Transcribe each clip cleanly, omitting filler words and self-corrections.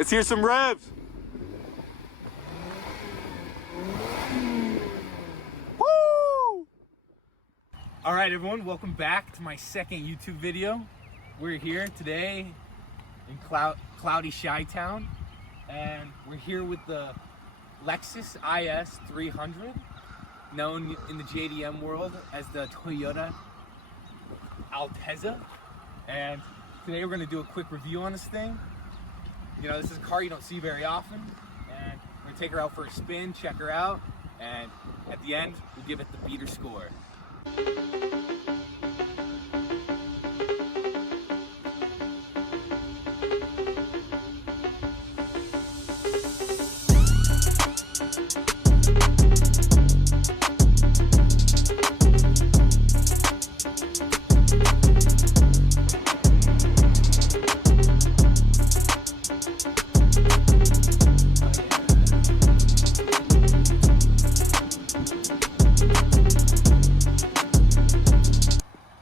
Let's hear some revs. Woo! All right, everyone, welcome back to my second YouTube video. We're here today in cloudy Chi-Town, and we're here with the Lexus IS 300, known in the JDM world as the Toyota Altezza. And today we're going to do a quick review on this thing. You know, this is a car you don't see very often, and we're going to take her out for a spin, check her out, and at the end, we'll give it the beater score.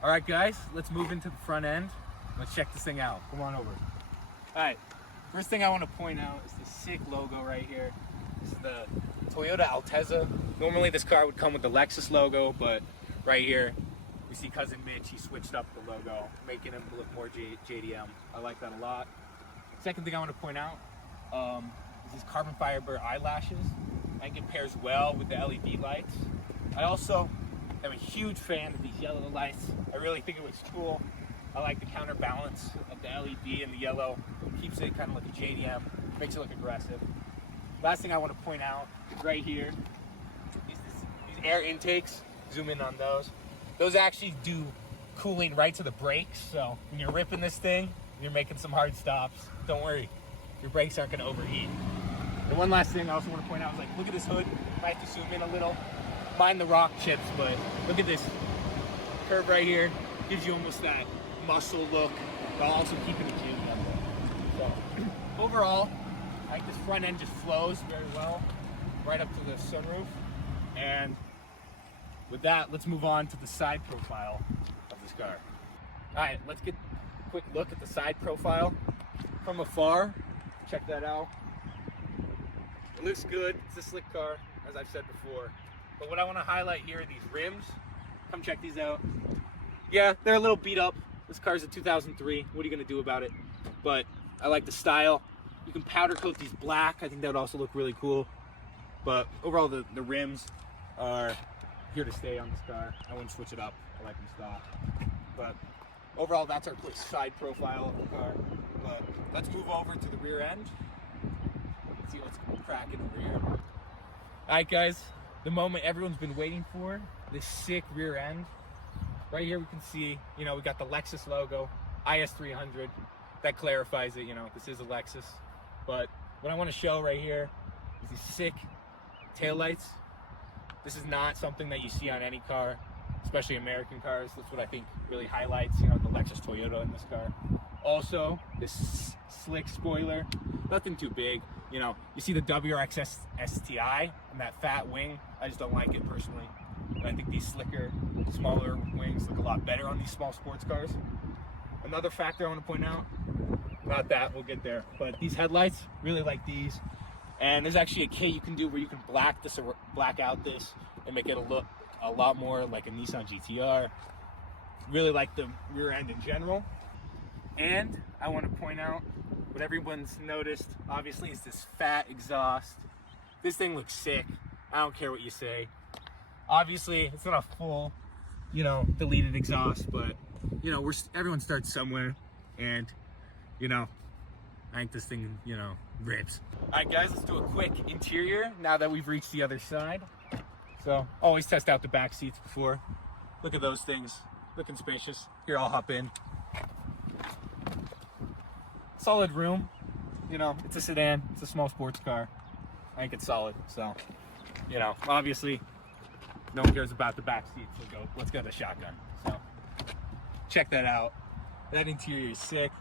All right, guys, let's move into the front end. Let's check this thing out. Come on over. All right, first thing I want to point out is the sick logo right here. This is the Toyota Altezza. Normally this car would come with the Lexus logo, but right here, we see cousin Mitch, he switched up the logo, making him look more JDM. I like that a lot. Second thing I want to point out is these carbon fiber eyelashes. I think it pairs well with the LED lights. I also I'm a huge fan of these yellow lights. I really think it looks cool. I like the counterbalance of the LED and the yellow. Keeps it kind of like a JDM, makes it look aggressive. Last thing I want to point out right here is these air intakes. Zoom in on those. Those actually do cooling right to the brakes. So when you're ripping this thing, you're making some hard stops, don't worry, your brakes aren't going to overheat. And one last thing I also want to point out is, like, look at this hood. I have to zoom in a little. Mind the rock chips, but look at this curve right here. Gives you almost that muscle look, while also keeping it jammed up. So overall, I think this front end just flows very well, right up to the sunroof. And with that, let's move on to the side profile of this car. All right, let's get a quick look at the side profile from afar. Check that out. It looks good. It's a slick car, as I've said before. But what I want to highlight here are these rims. Come check these out. Yeah, they're a little beat up. This car's a 2003. What are you going to do about it? But I like the style. You can powder coat these black. I think that would also look really cool. But overall, the rims are here to stay on this car. I wouldn't switch it up. I like them stock. But overall, that's our quick side profile of the car. But let's move over to the rear end. Let's see what's cracking over here. All right, guys. The moment everyone's been waiting for, this sick rear end. Right here we can see, you know, we got the Lexus logo, IS 300. That clarifies it, you know, this is a Lexus. But what I want to show right here is these sick taillights. This is not something that you see on any car, especially American cars. That's what I think really highlights, you know, the Lexus Toyota in this car. Also, this slick spoiler, nothing too big. You know, you see the WRX STI and that fat wing. I just don't like it personally. And I think these slicker, smaller wings look a lot better on these small sports cars. Another factor I want to point out, not that, we'll get there, but these headlights, really like these. And there's actually a kit you can do where you can black out this and make it look a lot more like a Nissan GTR. Really like the rear end in general. And I want to point out what everyone's noticed, obviously, is this fat exhaust. This thing looks sick. I don't care what you say. Obviously, it's not a full, you know, deleted exhaust, but, you know, everyone starts somewhere, and, you know, I think this thing, you know, rips. All right, guys, let's do a quick interior now that we've reached the other side. So, always test out the back seats before. Look at those things, looking spacious. Here, I'll hop in. Solid room, you know, it's a sedan, it's a small sports car. I think it's solid, so, you know, obviously, no one cares about the back seats, so let's go to the shotgun. So, check that out. That interior is sick.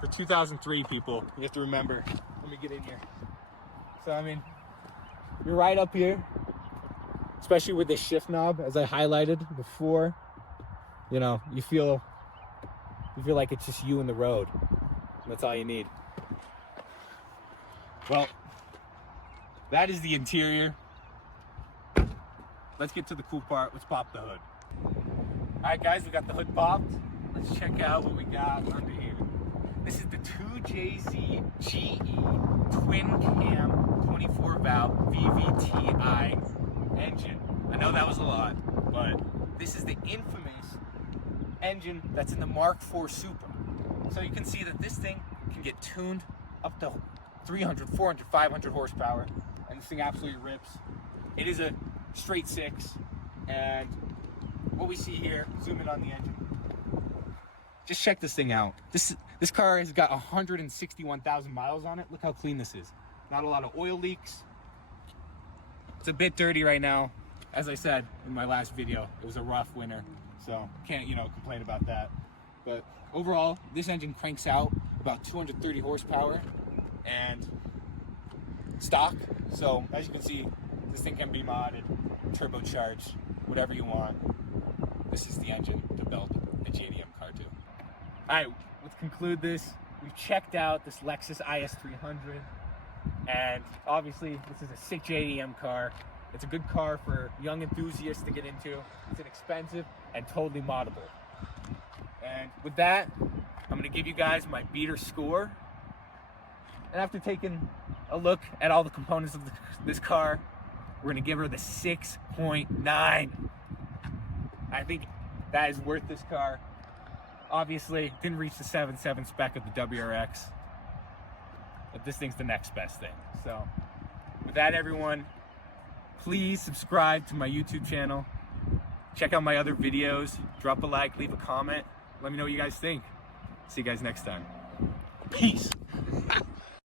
For 2003 people, you have to remember, let me get in here. So, I mean, you're right up here, especially with this shift knob, as I highlighted before. You know, you feel like it's just you and the road. That's all you need. Well, that is the interior. Let's get to the cool part. Let's pop the hood. All right, guys, we got the hood popped. Let's check out what we got under here. This is the 2JZ GE twin cam 24 valve VVTi engine. I know that was a lot, but this is the infamous engine that's in the Mark IV Super. So you can see that this thing can get tuned up to 300, 400, 500 horsepower, and this thing absolutely rips. It is a straight six, and what we see here, zoom in on the engine. Just check this thing out. This car has got 161,000 miles on it. Look how clean this is. Not a lot of oil leaks. It's a bit dirty right now. As I said in my last video, it was a rough winter, so can't, complain about that. But overall, this engine cranks out about 230 horsepower and stock. So as you can see, this thing can be modded, turbocharged, whatever you want. This is the engine to build a JDM car to. All right, let's conclude this. We've checked out this Lexus IS300, and obviously this is a sick JDM car. It's a good car for young enthusiasts to get into. It's inexpensive and totally moddable. And with that, I'm gonna give you guys my beater score. And after taking a look at all the components of this car, we're gonna give her the 6.9. I think that is worth this car. Obviously, didn't reach the 7.7 spec of the WRX, but this thing's the next best thing. So with that, everyone, please subscribe to my YouTube channel. Check out my other videos. Drop a like, leave a comment. Let me know what you guys think. See you guys next time. Peace.